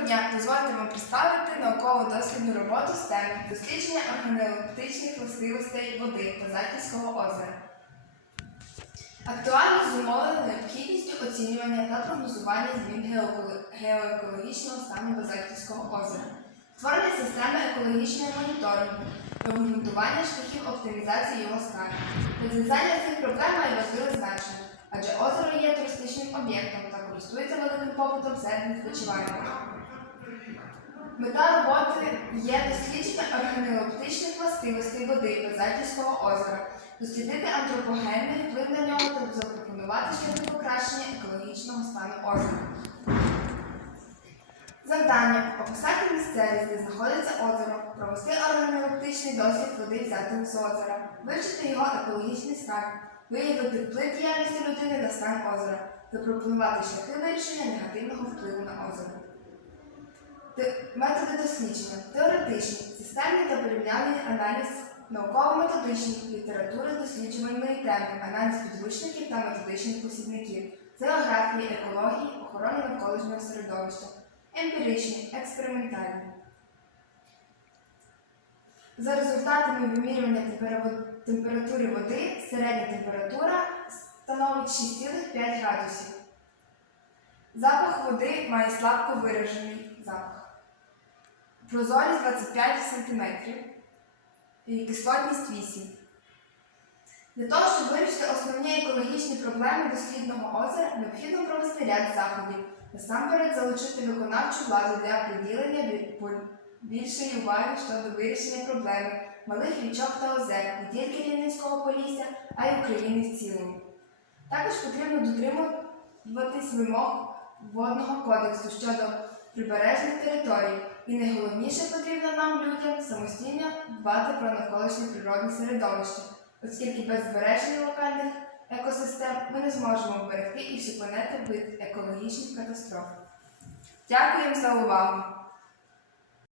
дня! Дозвольте вам представити науково-дослідну роботу з теми дослідження органолептичних властивостей води Козаківського озера. Актуально зумовлено необхідністю оцінювання та прогнозування змін геоекологічного стану Козаківського озера, створення системи екологічного моніторингу, обґрунтування шляхів оптимізації його стану. Розв'язання цих проблем має важливе значення, адже озеро є туристичним об'єктом та попитом серед відпочивальників. Мета роботи є дослідження органолептичних властивостей води Безаківського озера, дослідити антропогенний вплив на нього та запропонувати шляхи покращення екологічного стану озера. Завдання описати місцевість, де знаходиться озеро, провести органолептичний дослід води взятим з озера, вивчити його екологічний стан, виявити вплив діяльності людини на стан озера, запропонувати шляхи вирішення негативного впливу на озеро. Методи дослідження теоретичні, системний та порівняльний аналіз, науково-методичні, літератури досліджувальної теми, аналіз підручників та методичних посібників, географії, екології, охорони навколишнього середовища, емпіричні, експериментальні. За результатами вимірювання температури води середня температура становить 6,5 градусів. Запах води має слабко виражений запах. Прозорість 25 см і кислотність 8. Для того, щоб вирішити основні екологічні проблеми дослідного озера, необхідно провести ряд заходів. Насамперед залучити виконавчу владу для приділення більшої уваги щодо вирішення проблеми малих річок та озер не тільки Рівненського Полісся, а й України в цілому. Також потрібно дотримуватись вимог водного кодексу щодо прибережних територій. І найголовніше потрібно нам, людям, самостійно дбати про навколишнє природне середовище, оскільки без збереження локальних екосистем ми не зможемо вберегти і всю планету від екологічних катастроф. Дякуємо за увагу!